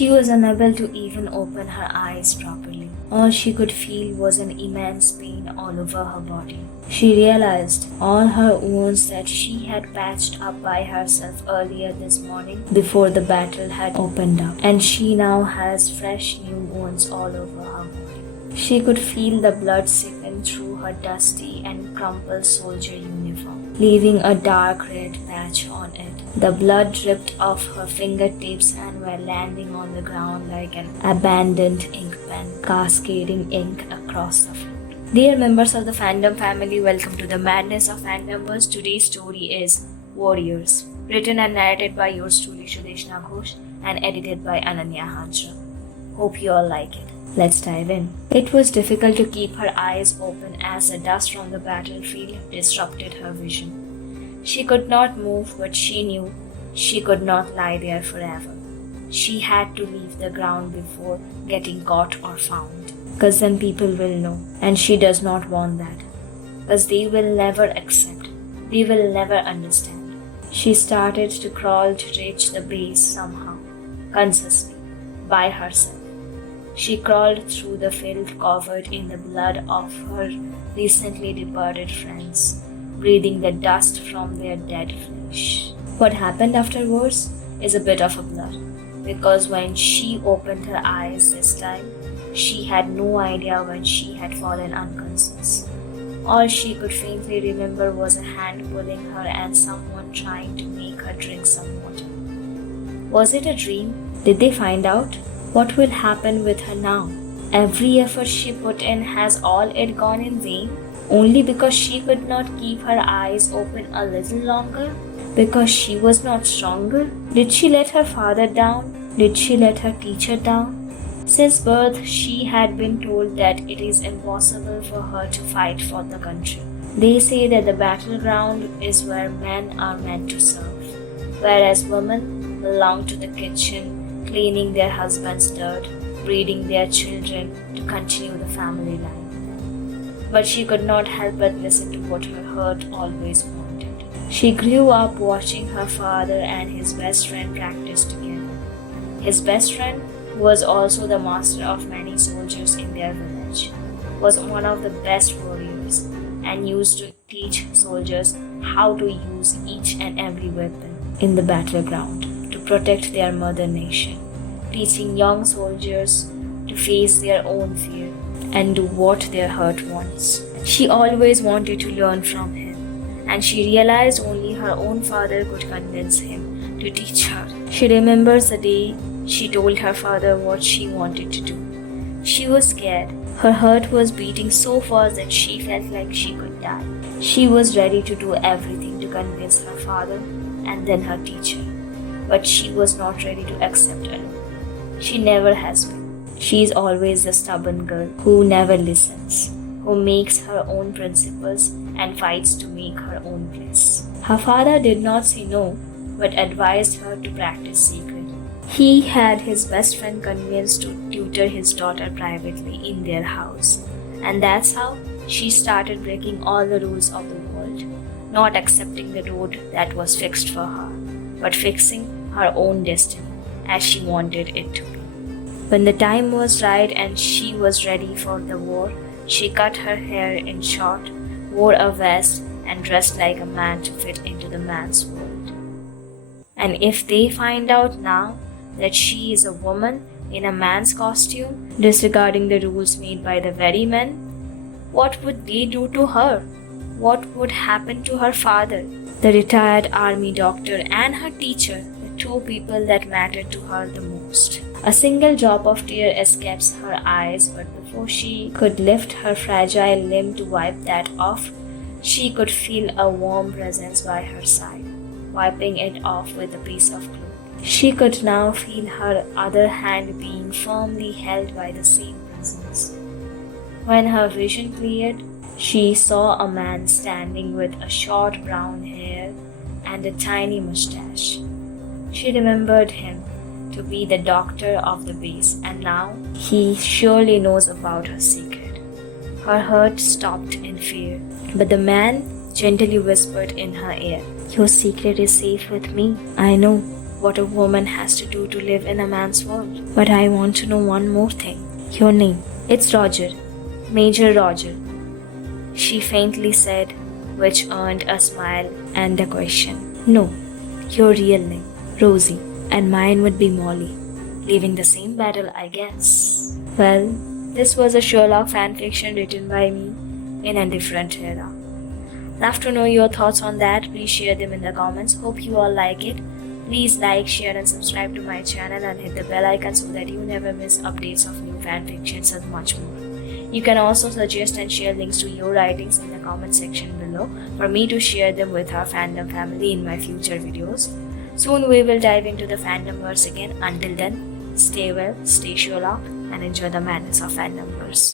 She was unable to even open her eyes properly. All she could feel was an immense pain all over her body. She realized all her wounds that she had patched up by herself earlier this morning before the battle had opened up, and she now has fresh new wounds all over her body. She could feel the blood sipping through her dusty and crumpled soldier uniform, leaving a dark red patch on it. The blood dripped off her fingertips and were landing on the ground like an abandoned ink pen, cascading ink across the floor. Dear members of the fandom family, welcome to the madness of Fandomverse. Today's story is Warriors, written and narrated by yours truly Sudeshna Ghosh and edited by Ananya Hajra. Hope you all like it. Let's dive in. It was difficult to keep her eyes open as the dust from the battlefield disrupted her vision. She could not move, but she knew she could not lie there forever. She had to leave the ground before getting caught or found, because then people will know, and she does not want that, because they will never accept, they will never understand. She started to crawl to reach the base somehow, consciously, by herself. She crawled through the filth covered in the blood of her recently departed friends, breathing the dust from their dead flesh. What happened afterwards is a bit of a blur, because when she opened her eyes this time, she had no idea when she had fallen unconscious. All she could faintly remember was a hand pulling her and someone trying to make her drink some water. Was it a dream? Did they find out? What will happen with her now? Every effort she put in, has all it gone in vain? Only because she could not keep her eyes open a little longer? Because she was not stronger? Did she let her father down? Did she let her teacher down? Since birth, she had been told that it is impossible for her to fight for the country. They say that the battleground is where men are meant to serve, whereas women belong to the kitchen, cleaning their husband's dirt, breeding their children to continue the family line. But she could not help but listen to what her heart always wanted. She grew up watching her father and his best friend practice together. His best friend, who was also the master of many soldiers in their village, was one of the best warriors and used to teach soldiers how to use each and every weapon in the battleground to protect their mother nation, teaching young soldiers to face their own fear and do what their heart wants. She always wanted to learn from him, and she realized only her own father could convince him to teach her. She remembers the day she told her father what she wanted to do. She was scared. Her heart was beating so fast that she felt like she could die. She was ready to do everything to convince her father and then her teacher, but she was not ready to accept alone. She never has been. She is always the stubborn girl who never listens, who makes her own principles and fights to make her own place. Her father did not say no, but advised her to practice secretly. He had his best friend convinced to tutor his daughter privately in their house, and that's how she started breaking all the rules of the world, not accepting the road that was fixed for her, but fixing her own destiny as she wanted it to be. When the time was right and she was ready for the war, she cut her hair in short, wore a vest, and dressed like a man to fit into the man's world. And if they find out now that she is a woman in a man's costume, disregarding the rules made by the very men, what would they do to her? What would happen to her father, the retired army doctor, and her teacher, the two people that mattered to her the most? A single drop of tear escapes her eyes, but before she could lift her fragile limb to wipe that off, she could feel a warm presence by her side, wiping it off with a piece of cloth. She could now feel her other hand being firmly held by the same presence. When her vision cleared, she saw a man standing with a short brown hair and a tiny mustache. She remembered him to be the doctor of the base, and now he surely knows about her secret. Her heart stopped in fear, but the man gently whispered in her ear, "Your secret is safe with me. I know. what a woman has to do to live in a man's world. But I want to know one more thing. Your name. It's Roger. Major Roger. She faintly said, which earned a smile and a question. No, your real name. Rosie. And mine would be Molly. Leaving the same battle, I guess. Well, this was a Sherlock fanfiction written by me in a different era. Love to know your thoughts on that. Please share them in the comments. Hope you all like it. Please like, share and subscribe to my channel and hit the bell icon so that you never miss updates of new fanfictions and much more. You can also suggest and share links to your writings in the comment section below for me to share them with our fandom family in my future videos. Soon we will dive into the Fandomverse again. Until then, stay well, stay Sherlock and enjoy the madness of Fandomverse.